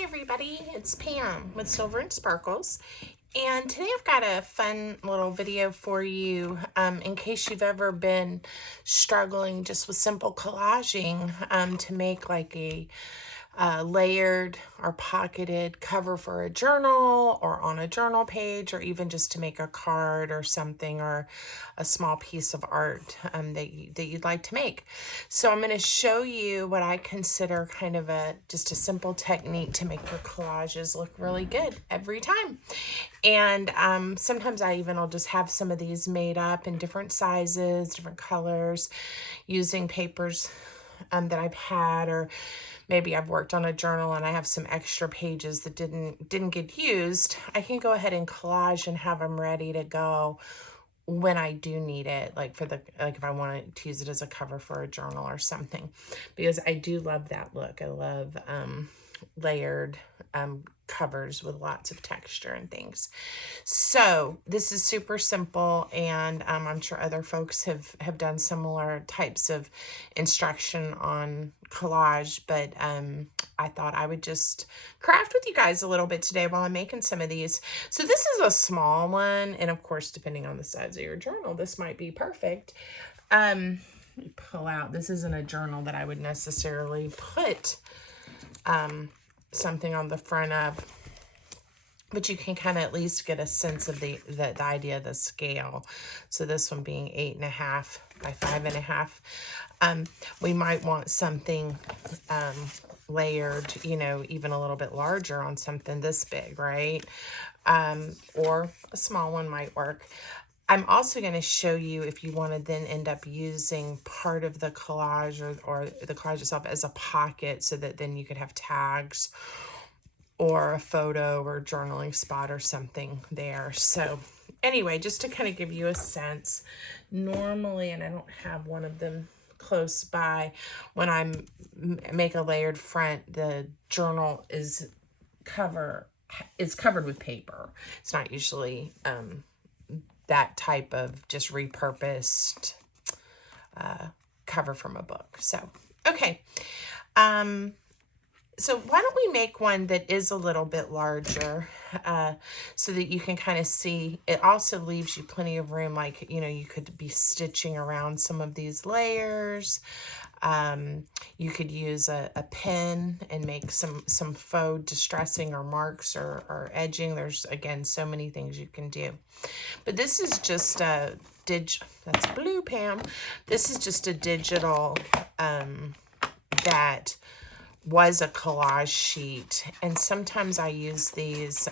Hi everybody, it's Pam with Silver and Sparkles, and today I've got a fun little video for you in case you've ever been struggling just with simple collaging to make like a layered or pocketed cover for a journal or on a journal page, or even just to make a card or something, or a small piece of art that you'd like to make. So I'm going to show you what I consider kind of just a simple technique to make your collages look really good every time. And sometimes I even will just have some of these made up in different sizes, different colors, using papers that I've had, or maybe I've worked on a journal and I have some extra pages that didn't get used. I can go ahead and collage and have them ready to go when I do need it, like if I want to use it as a cover for a journal or something, because I do love that look. I love layered covers with lots of texture and things. So this is super simple, and I'm sure other folks have done similar types of instruction on collage, but I thought I would just craft with you guys a little bit today while I'm making some of these. So this is a small one, and of course, depending on the size of your journal, this might be perfect. Let me pull out, this isn't a journal that I would necessarily put something on the front of, but you can kind of at least get a sense of the idea of the scale. So this one being 8.5 by 5.5. We might want something layered, even a little bit larger on something this big, right? Or a small one might work. I'm also going to show you if you want to then end up using part of the collage or the collage itself as a pocket, so that then you could have tags or a photo or journaling spot or something there. So anyway, just to kind of give you a sense, normally, and I don't have one of them close by, when I make a layered front, the journal is covered with paper. It's not usually that type of just repurposed cover from a book. So, okay. So why don't we make one that is a little bit larger, so that you can kind of see. It also leaves you plenty of room, like, you could be stitching around some of these layers. You could use a pen and make some faux distressing or marks or edging. There's, again, so many things you can do. But this is just a that's blue, Pam. This is just a digital that was a collage sheet, and sometimes I use these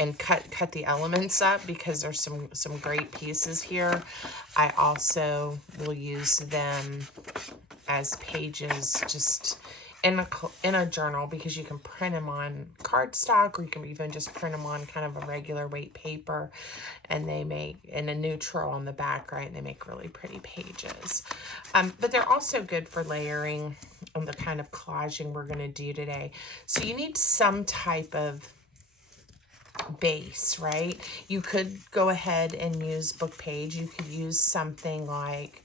and cut the elements up, because there's some great pieces here. I also will use them as pages just in a journal, because you can print them on cardstock, or you can even just print them on kind of a regular weight paper, and they make, in a neutral on the back, right? And they make really pretty pages. But they're also good for layering on the kind of collaging we're going to do today. So you need some type of base, right? You could go ahead and use book page. You could use something like,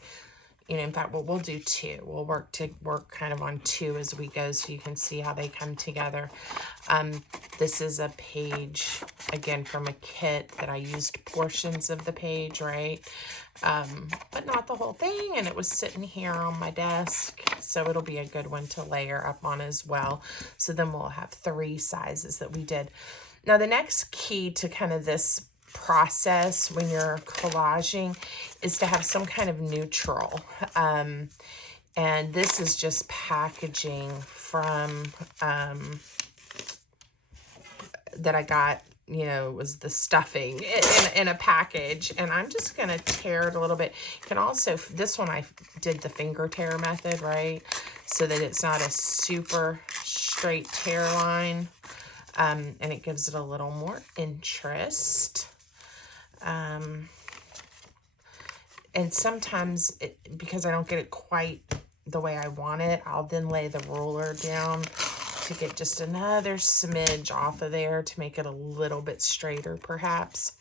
in fact, we'll do two. We'll work kind of on two as we go, so you can see how they come together. This is a page, again, from a kit that I used portions of the page, right? But not the whole thing, and it was sitting here on my desk, so it'll be a good one to layer up on as well. So then we'll have 3 sizes that we did. Now, the next key to kind of this process when you're collaging is to have some kind of neutral. And this is just packaging from that I got, it was the stuffing in a package, and I'm just going to tear it a little bit. You can also, this one I did the finger tear method, right? So that it's not a super straight tear line, and it gives it a little more interest. And sometimes, because I don't get it quite the way I want it, I'll then lay the ruler down to get just another smidge off of there to make it a little bit straighter, perhaps.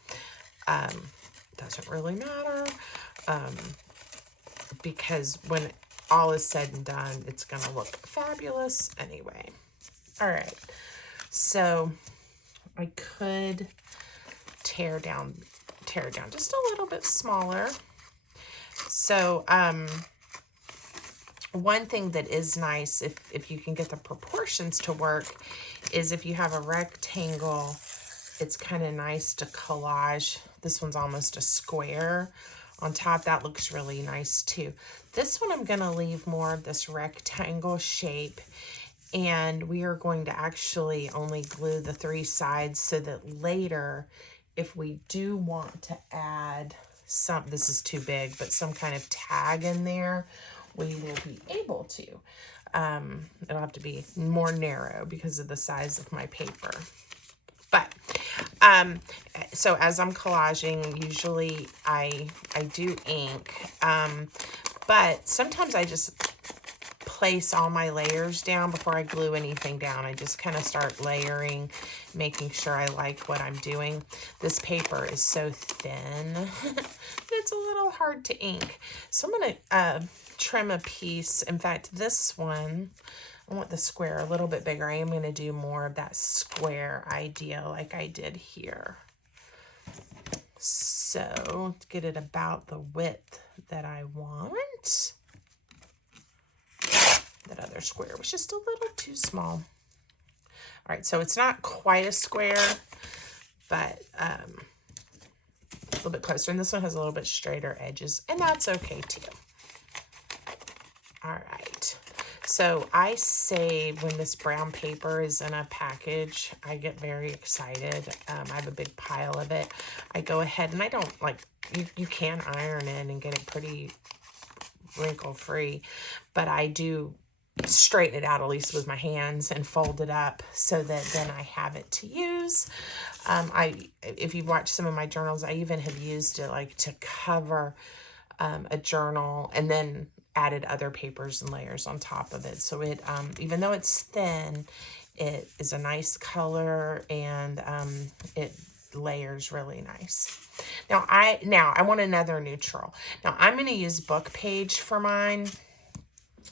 Doesn't really matter, because when all is said and done, it's going to look fabulous anyway. All right. So I could tear down just a little bit smaller. So, one thing that is nice, if you can get the proportions to work, is if you have a rectangle, it's kind of nice to collage. This one's almost a square on top. That looks really nice too. This one I'm going to leave more of this rectangle shape, and we are going to actually only glue the 3 sides so that later, if we do want to add some, this is too big, but some kind of tag in there, we will be able to. It'll have to be more narrow because of the size of my paper. But, so as I'm collaging, usually I do ink, but sometimes I just place all my layers down before I glue anything down. I just kind of start layering, making sure I like what I'm doing. This paper is so thin, it's a little hard to ink. So I'm going to trim a piece. In fact, this one, I want the square a little bit bigger. I am going to do more of that square idea like I did here. So to get it about the width that I want. That other square was just a little too small. All right, so it's not quite a square, but a little bit closer. And this one has a little bit straighter edges, and that's okay too. All right, so I save when this brown paper is in a package. I get very excited. I have a big pile of it. I go ahead and I don't like, you can iron it and get it pretty wrinkle free, but I do straighten it out at least with my hands and fold it up so that then I have it to use. If you've watched some of my journals, I even have used it like to cover a journal and then added other papers and layers on top of it. So it, even though it's thin, it is a nice color and it layers really nice. Now I want another neutral. Now I'm going to use book page for mine.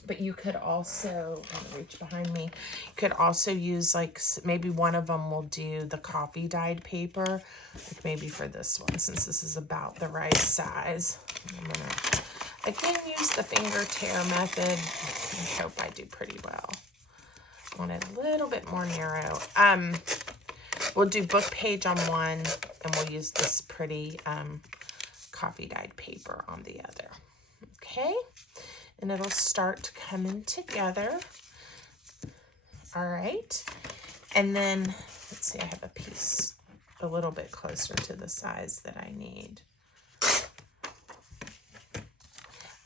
But you could also, I'm gonna reach behind me, you could also use like, maybe one of them will do the coffee dyed paper, like maybe for this one, since this is about the right size. I'm gonna, again, use the finger tear method. I hope I do pretty well. I want it a little bit more narrow. We'll do book page on one, and we'll use this pretty coffee dyed paper on the other. Okay. And it'll start coming together. All right. And then, let's see, I have a piece a little bit closer to the size that I need.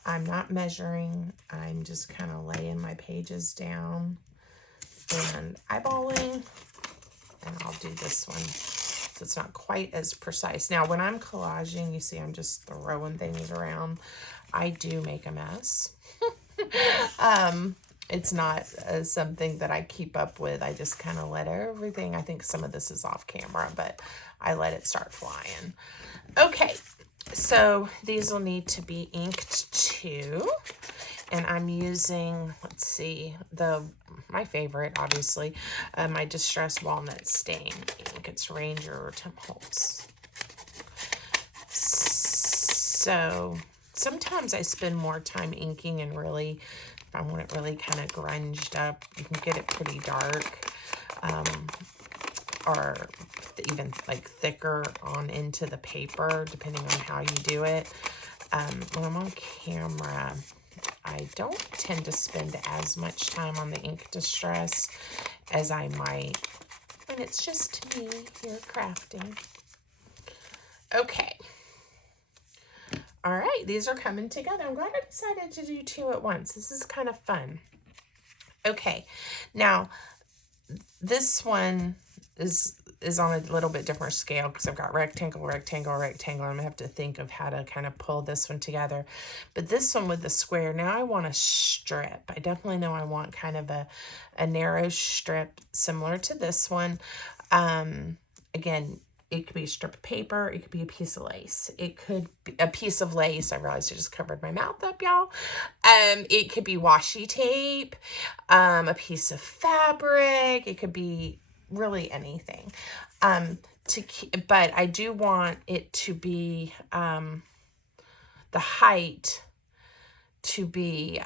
I'm not measuring. I'm just kind of laying my pages down and eyeballing. And I'll do this one so it's not quite as precise. Now, when I'm collaging, you see I'm just throwing things around. I do make a mess. It's not something that I keep up with. I just kind of let everything, I think some of this is off camera, but I let it start flying. Okay, so these will need to be inked too. And I'm using, let's see, my favorite, obviously, my Distress Walnut Stain ink. It's Ranger or Tim Holtz. So sometimes I spend more time inking and really, if I want it really kind of grunged up, you can get it pretty dark, or even like thicker on into the paper, depending on how you do it. When I'm on camera, I don't tend to spend as much time on the ink distress as I might when it's just me here crafting. Okay. All right, these are coming together. I'm glad I decided to do 2 at once. This is kind of fun. Okay, now this one is on a little bit different scale because I've got rectangle, rectangle, rectangle. I'm gonna have to think of how to kind of pull this one together. But this one with the square, now I want a strip. I definitely know I want kind of a narrow strip similar to this one. Again, it could be a strip of paper. It could be a piece of lace. It could be a piece of lace. I realized I just covered my mouth up, y'all. It could be washi tape, a piece of fabric. It could be really anything. But I do want it to be, the height to be,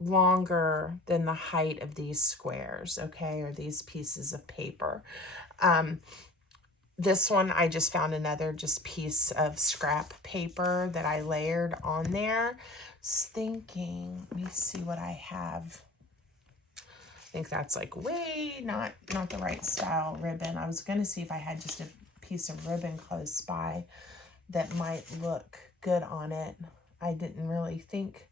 longer than the height of these squares, okay, or these pieces of paper. This one, I just found another just piece of scrap paper that I layered on there. I was thinking, let me see what I have. I think that's like way not the right style ribbon. I was going to see if I had just a piece of ribbon close by that might look good on it. I didn't really think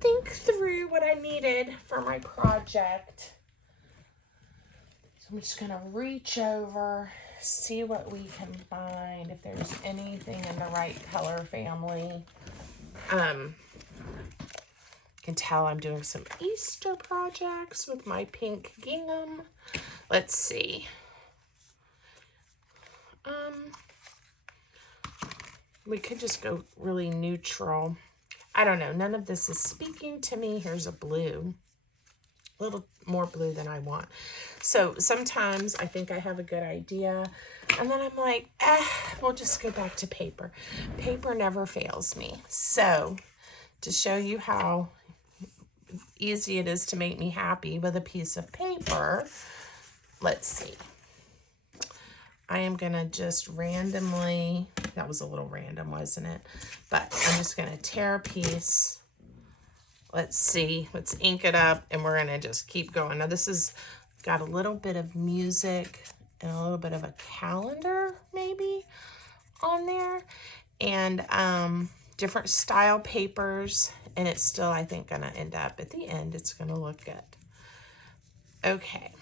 through what I needed for my project. So I'm just going to reach over, see what we can find, if there's anything in the right color family. You can tell I'm doing some Easter projects with my pink gingham. Let's see. We could just go really neutral. I don't know. None of this is speaking to me. Here's a blue. A little more blue than I want. So sometimes I think I have a good idea. And then I'm like, we'll just go back to paper. Paper never fails me. So to show you how easy it is to make me happy with a piece of paper, let's see. I am going to just randomly, that was a little random, wasn't it? But I'm just going to tear a piece. Let's see, let's ink it up, and we're going to just keep going. Now this has got a little bit of music and a little bit of a calendar maybe on there, and different style papers, and it's still, I think, going to end up at the end. It's going to look good. Okay.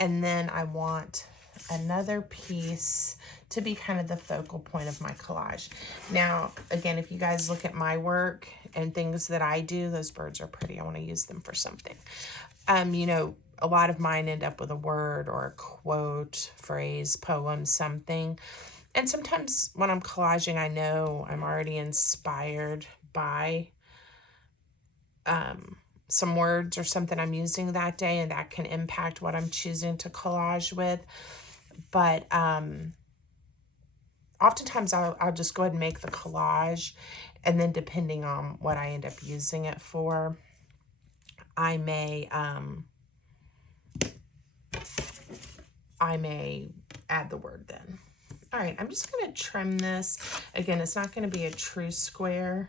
And then I want another piece to be kind of the focal point of my collage. Now, again, if you guys look at my work and things that I do, those birds are pretty. I want to use them for something. You know, a lot of mine end up with a word or a quote, phrase, poem, something. And sometimes when I'm collaging, I know I'm already inspired by some words or something I'm using that day, and that can impact what I'm choosing to collage with. But oftentimes I'll just go ahead and make the collage, and then depending on what I end up using it for, I may add the word then. All right, I'm just going to trim this. Again, it's not going to be a true square,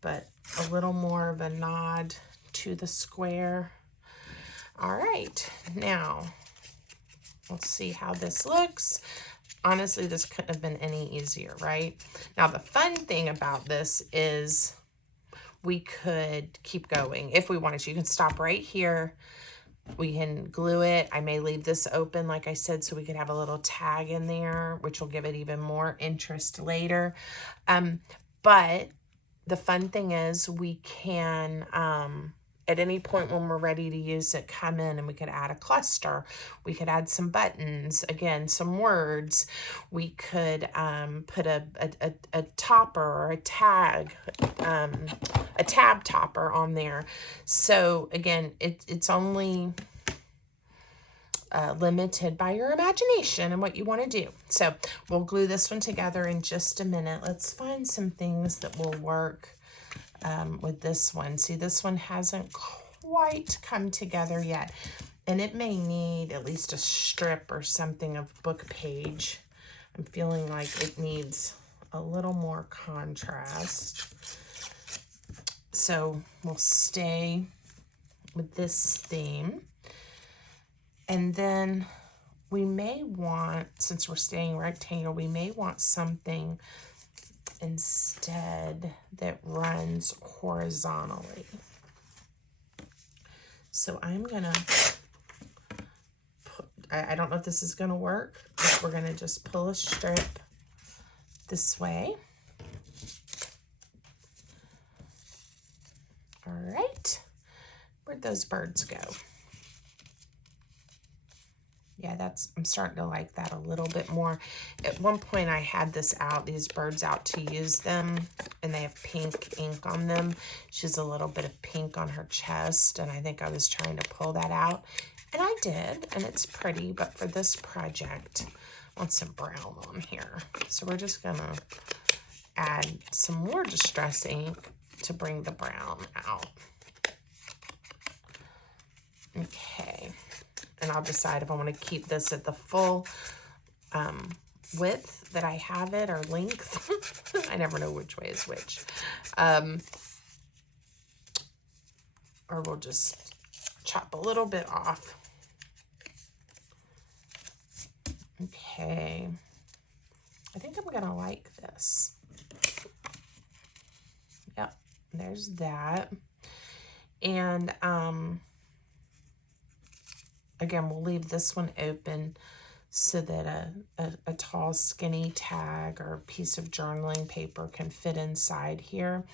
but a little more of a nod to the square. All right, now let's see how this looks. Honestly, this couldn't have been any easier, right? Now, the fun thing about this is we could keep going if we wanted to. You can stop right here. We can glue it. I may leave this open, like I said, so we could have a little tag in there, which will give it even more interest later. But the fun thing is we can, at any point when we're ready to use it, come in and we could add a cluster. We could add some buttons, again, some words. We could put a topper or a tag, a tab topper on there. So again, it's only limited by your imagination and what you want to do. So we'll glue this one together in just a minute. Let's find some things that will work with this one. See, this one hasn't quite come together yet, and it may need at least a strip or something of book page. I'm feeling like it needs a little more contrast. So we'll stay with this theme. And then we may want, since we're staying rectangle, we may want something instead that runs horizontally. So I'm gonna put, I don't know if this is gonna work, but we're gonna just pull a strip this way. All right, where'd those birds go? Yeah, I'm starting to like that a little bit more. At one point I had these birds out to use them, and they have pink ink on them. She has a little bit of pink on her chest, and I think I was trying to pull that out. And I did, and it's pretty, but for this project, I want some brown on here. So we're just gonna add some more distress ink to bring the brown out. Okay. And I'll decide if I want to keep this at the full width that I have it, or length. I never know which way is which. Or we'll just chop a little bit off. Okay. I think I'm going to like this. Yep, there's that. And again, we'll leave this one open so that a tall, skinny tag or piece of journaling paper can fit inside here.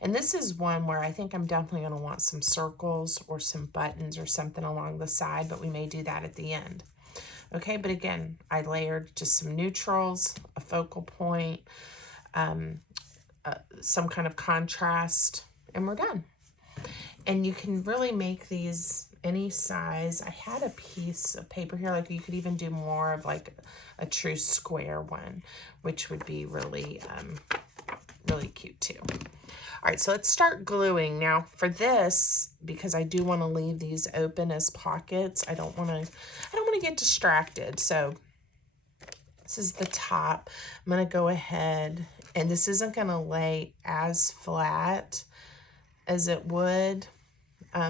And this is one where I think I'm definitely going to want some circles or some buttons or something along the side, but we may do that at the end. Okay, but again, I layered just some neutrals, a focal point, some kind of contrast, and we're done. And you can really make these any size. I had a piece of paper here, like you could even do more of like a true square one, which would be really, really cute too. All right, so let's start gluing. Now for this, because I do want to leave these open as pockets, I don't want to get distracted. So this is the top. I'm going to go ahead, and this isn't going to lay as flat as it would.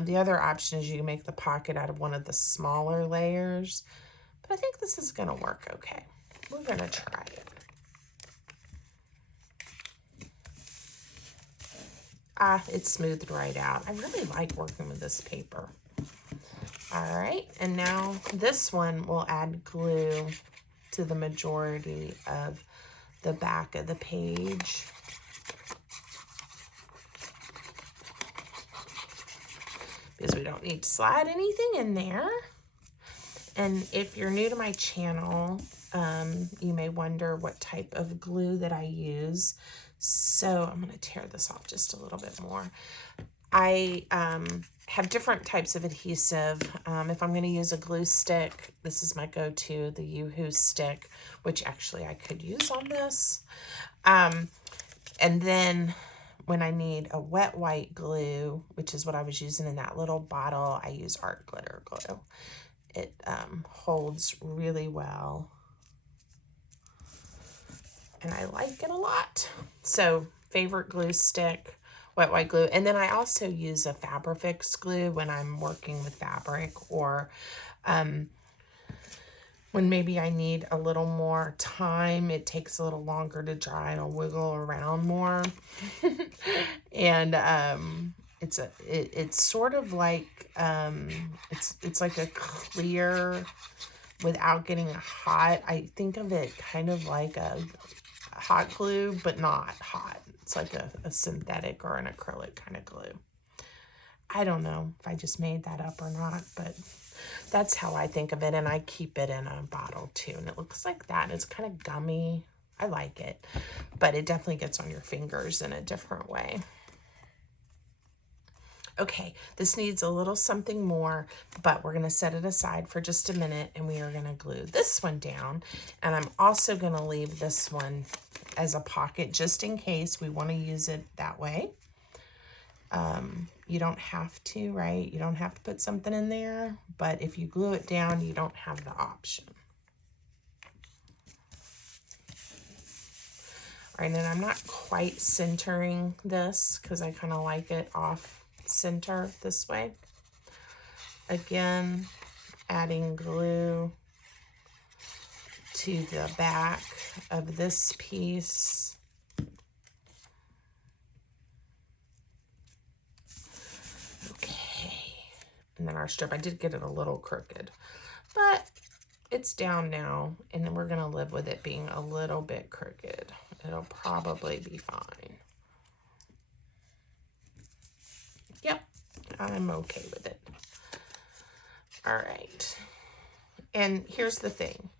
The other option is you can make the pocket out of one of the smaller layers, but I think this is going to work okay. We're going to try it. It smoothed right out. I really like working with this paper. All right, and now this one will add glue to the majority of the back of the page. Because we don't need to slide anything in there. And if you're new to my channel, you may wonder what type of glue that I use. So I'm going to tear this off just a little bit more. I have different types of adhesive. If I'm going to use a glue stick, this is my go-to, the Yoo-Hoo stick, which actually I could use on this. And then when I need a wet white glue, which is what I was using in that little bottle, I use art glitter glue. It holds really well, and I like it a lot. So favorite glue stick, wet white glue. And then I also use a Fabrifix glue when I'm working with fabric, or when maybe I need a little more time, it takes a little longer to dry and I'll wiggle around more. And it's sort of like it's like a clear without getting hot. I think of it kind of like a hot glue, but not hot. It's like a synthetic or an acrylic kind of glue. I don't know if I just made that up or not, but that's how I think of it, and I keep it in a bottle too, and it looks like that. It's kind of gummy. I like it, but it definitely gets on your fingers in a different way. Okay, this needs a little something more, but we're going to set it aside for just a minute, and we are going to glue this one down, and I'm also going to leave this one as a pocket just in case we want to use it that way. You don't have to, right? You don't have to put something in there, but if you glue it down, you don't have the option. All right, and I'm not quite centering this because I kind of like it off center this way. Again, adding glue to the back of this piece. And then our strip, I did get it a little crooked, but it's down now, and then we're going to live with it being a little bit crooked. It'll probably be fine. Yep, I'm okay with it. All right. And here's the thing.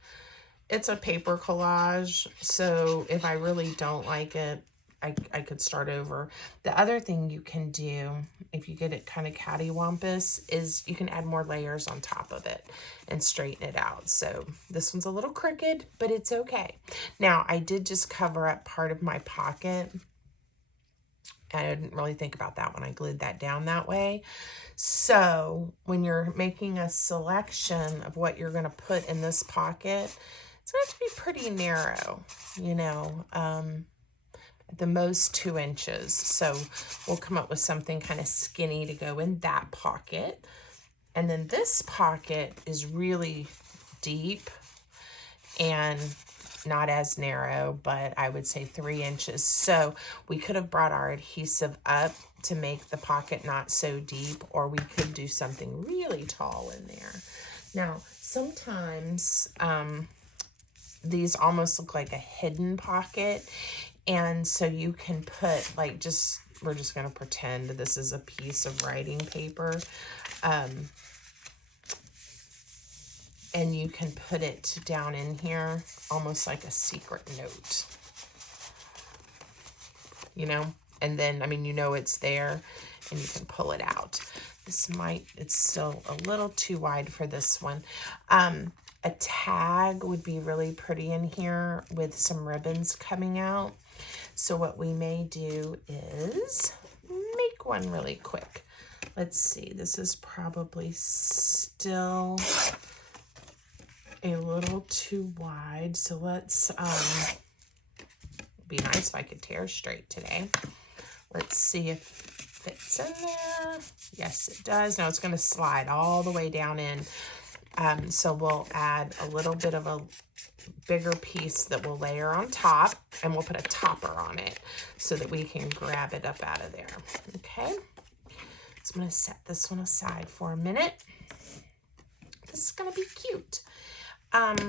It's a paper collage, so if I really don't like it, I could start over. The other thing you can do, if you get it kind of cattywampus, is you can add more layers on top of it and straighten it out. So this one's a little crooked, but it's okay. Now, I did just cover up part of my pocket. I didn't really think about that when I glued that down that way. So when you're making a selection of what you're going to put in this pocket, it's going to be pretty narrow, you know, at the most 2 inches. So we'll come up with something kind of skinny to go in that pocket. And then this pocket is really deep and not as narrow, but I would say 3 inches. So we could have brought our adhesive up to make the pocket not so deep, or we could do something really tall in there. Now, sometimes these almost look like a hidden pocket, and so you can put like we're just going to pretend this is a piece of writing paper. And you can put it down in here almost like a secret note, you know? And then, I mean, you know it's there and you can pull it out. It's still a little too wide for this one. A tag would be really pretty in here with some ribbons coming out. So what we may do is make one really quick. Let's see, this is probably still a little too wide. So let's, be nice if I could tear straight today. Let's see if it fits in there. Yes, it does. Now it's going to slide all the way down in. So we'll add a little bit of a bigger piece that we'll layer on top, and we'll put a topper on it so that we can grab it up out of there. Okay. So I'm going to set this one aside for a minute. This is going to be cute. Let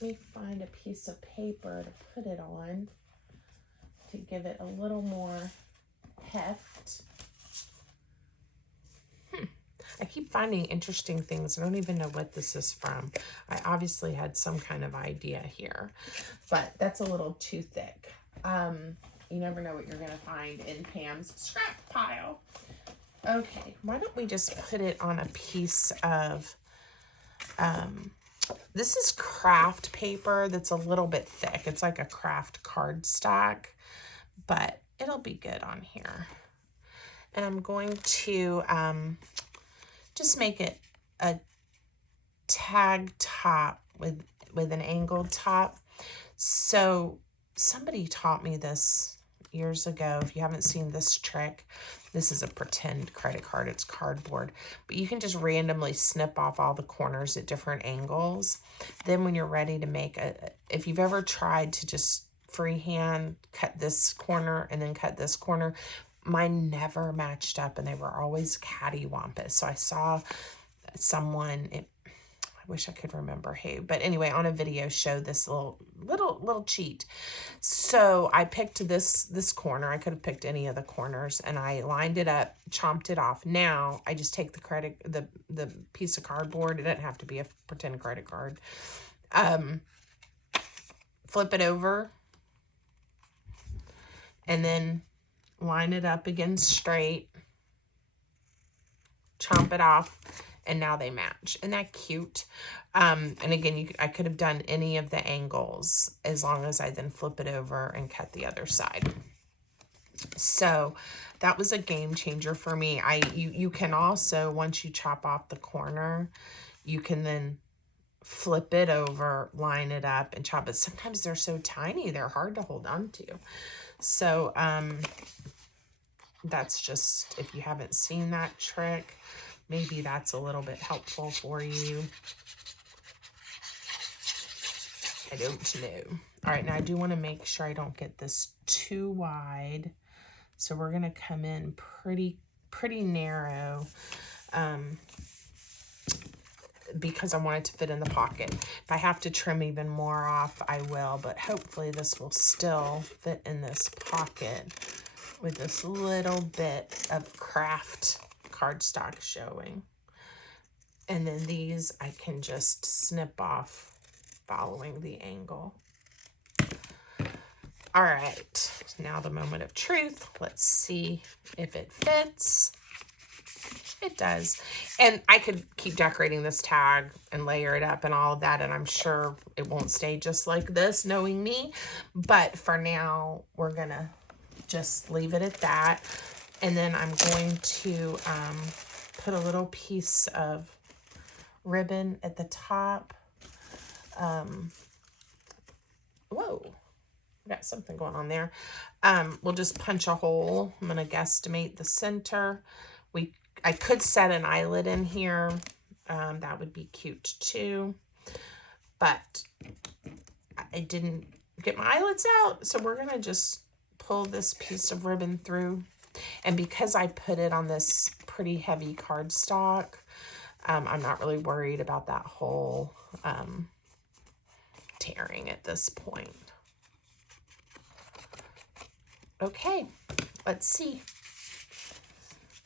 me find a piece of paper to put it on to give it a little more heft. I keep finding interesting things. I don't even know what this is from. I obviously had some kind of idea here, but that's a little too thick. You never know what you're going to find in Pam's scrap pile. Okay, why don't we just put it on a piece of, this is craft paper that's a little bit thick. It's like a craft cardstock, but it'll be good on here. And I'm going to just make it a tag top with an angled top. So somebody taught me this years ago. If you haven't seen this trick, this is a pretend credit card. It's cardboard, but you can just randomly snip off all the corners at different angles. Then when you're ready to make if you've ever tried to just freehand cut this corner and then cut this corner, mine never matched up and they were always cattywampus. So I saw someone, I wish I could remember who, but anyway, on a video showed this little cheat. So I picked this corner. I could have picked any of the corners, and I lined it up, chomped it off. Now I just take the piece of cardboard. It doesn't have to be a pretend credit card. Flip it over, and then line it up again straight, chomp it off, and now they match. Isn't that cute? And again, I could have done any of the angles as long as I then flip it over and cut the other side. So that was a game changer for me. You can also, once you chop off the corner, you can then flip it over, line it up, and chop it. Sometimes they're so tiny, they're hard to hold on to. So that's just, if you haven't seen that trick, maybe that's a little bit helpful for you. I don't know. All right, now I do want to make sure I don't get this too wide. So we're going to come in pretty narrow because I want it to fit in the pocket. If I have to trim even more off, I will, but hopefully this will still fit in this pocket with this little bit of craft cardstock showing. And then these I can just snip off following the angle. All right, now the moment of truth. Let's see if it fits. It does. And I could keep decorating this tag and layer it up and all of that, and I'm sure it won't stay just like this, knowing me. But for now, we're gonna just leave it at that. And then I'm going to put a little piece of ribbon at the top. Whoa, got something going on there. We'll just punch a hole. I'm gonna guesstimate the center. I could set an eyelet in here. That would be cute too. But I didn't get my eyelets out, so we're gonna just pull this piece of ribbon through. And because I put it on this pretty heavy cardstock, I'm not really worried about that hole tearing at this point. Okay, let's see.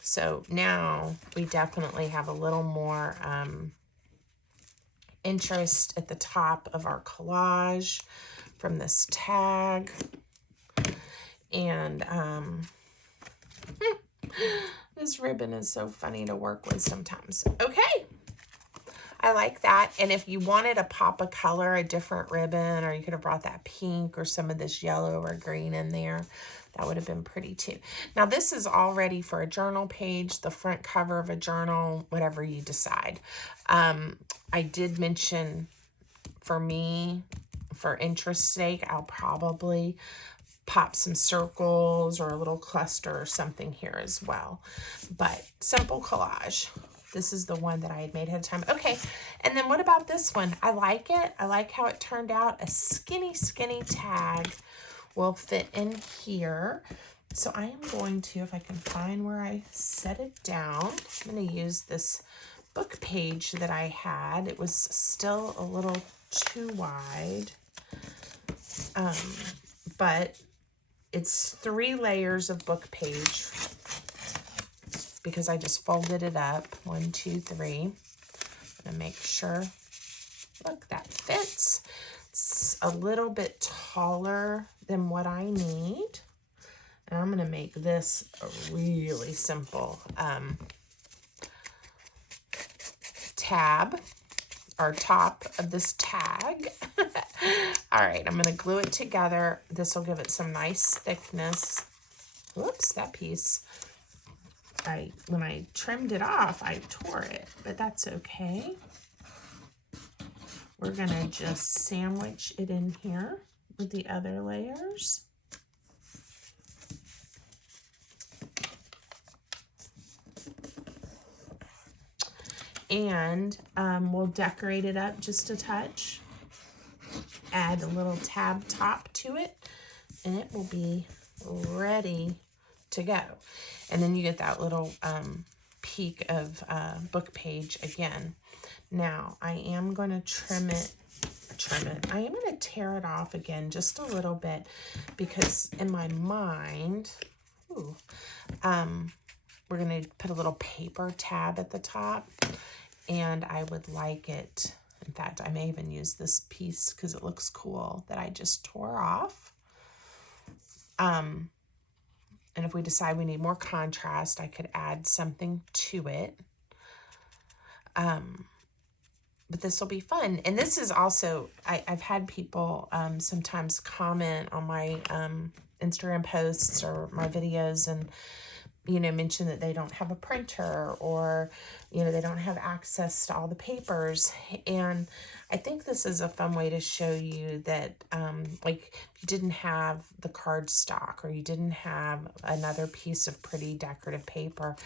So now we definitely have a little more interest at the top of our collage from this tag. And this ribbon is so funny to work with sometimes. Okay, I like that. And if you wanted a pop of color, a different ribbon, or you could have brought that pink or some of this yellow or green in there, that would have been pretty too. Now this is all ready for a journal page, the front cover of a journal, whatever you decide. I did mention, for me, for interest's sake, I'll probably pop some circles or a little cluster or something here as well. But simple collage. This is the one that I had made ahead of time. Okay, and then what about this one? I like it. I like how it turned out. A skinny, skinny tag will fit in here. So I am going to, if I can find where I set it down, I'm going to use this book page that I had. It was still a little too wide, but it's 3 layers of book page because I just folded it up. 1, 2, 3. I'm gonna make sure, look, that fits. It's a little bit taller than what I need. And I'm gonna make this a really simple tab, or top of this tag. All right, I'm gonna glue it together. This will give it some nice thickness. Whoops, that piece, when I trimmed it off, I tore it, but that's okay. We're gonna just sandwich it in here with the other layers. And we'll decorate it up just a touch. Add a little tab top to it, and it will be ready to go. And then you get that little peak of book page again. Now I am going to trim it. I am going to tear it off again just a little bit, because in my mind, we're going to put a little paper tab at the top, and I would like it. In fact, I may even use this piece because it looks cool that I just tore off. And if we decide we need more contrast, I could add something to it. But this will be fun. And this is also, I've had people sometimes comment on my Instagram posts or my videos and, you know, mention that they don't have a printer, or, you know, they don't have access to all the papers. And I think this is a fun way to show you that, like, if you didn't have the cardstock, or you didn't have another piece of pretty decorative paper,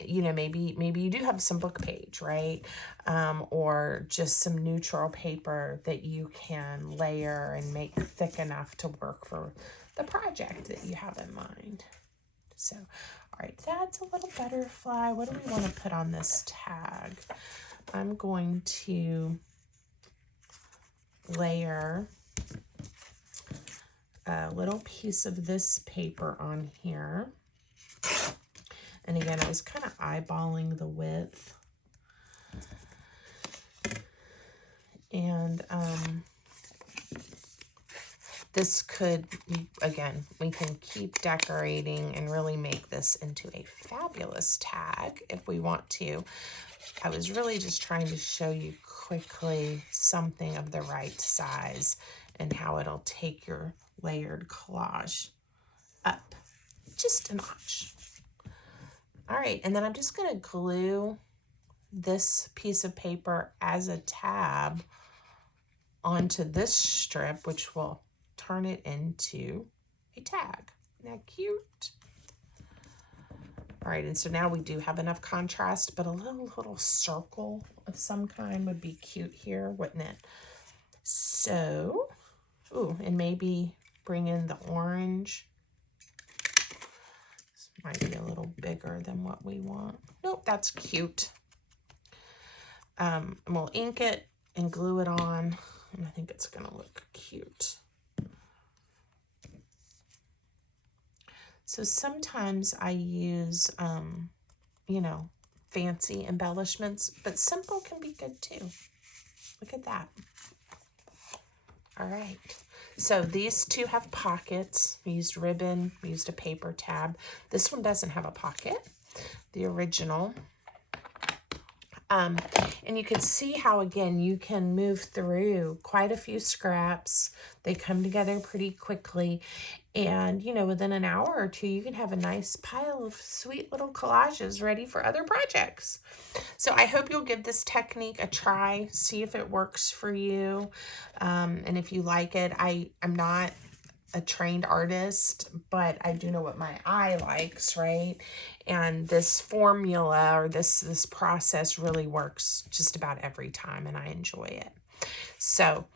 you know, maybe you do have some book page, right? Or just some neutral paper that you can layer and make thick enough to work for the project that you have in mind. So, all right, that's a little butterfly. What do we want to put on this tag? I'm going to layer a little piece of this paper on here. And again, I was kind of eyeballing the width. And this could, again, we can keep decorating and really make this into a fabulous tag if we want to. I was really just trying to show you quickly something of the right size and how it'll take your layered collage up just a notch. All right, and then I'm just going to glue this piece of paper as a tab onto this strip, which will turn it into a tag. Isn't that cute? All right, and so now we do have enough contrast, but a little circle of some kind would be cute here, wouldn't it? So, ooh, and maybe bring in the orange. This might be a little bigger than what we want. Nope, that's cute. And we'll ink it and glue it on, and I think it's gonna look cute. So sometimes I use, you know, fancy embellishments, but simple can be good too. Look at that. All right. So these two have pockets. We used ribbon, we used a paper tab. This one doesn't have a pocket, the original. And you can see how, again, you can move through quite a few scraps. They come together pretty quickly. And, you know, within an hour or two, you can have a nice pile of sweet little collages ready for other projects. So I hope you'll give this technique a try, see if it works for you. And if you like it, I'm not a trained artist, but I do know what my eye likes, right? And this formula or this process really works just about every time, and I enjoy it. So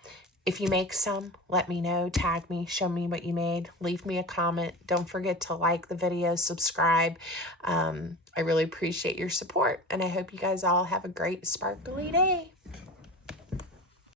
if you make some, let me know, tag me, show me what you made, leave me a comment. Don't forget to like the video, subscribe. I really appreciate your support, and I hope you guys all have a great sparkly day.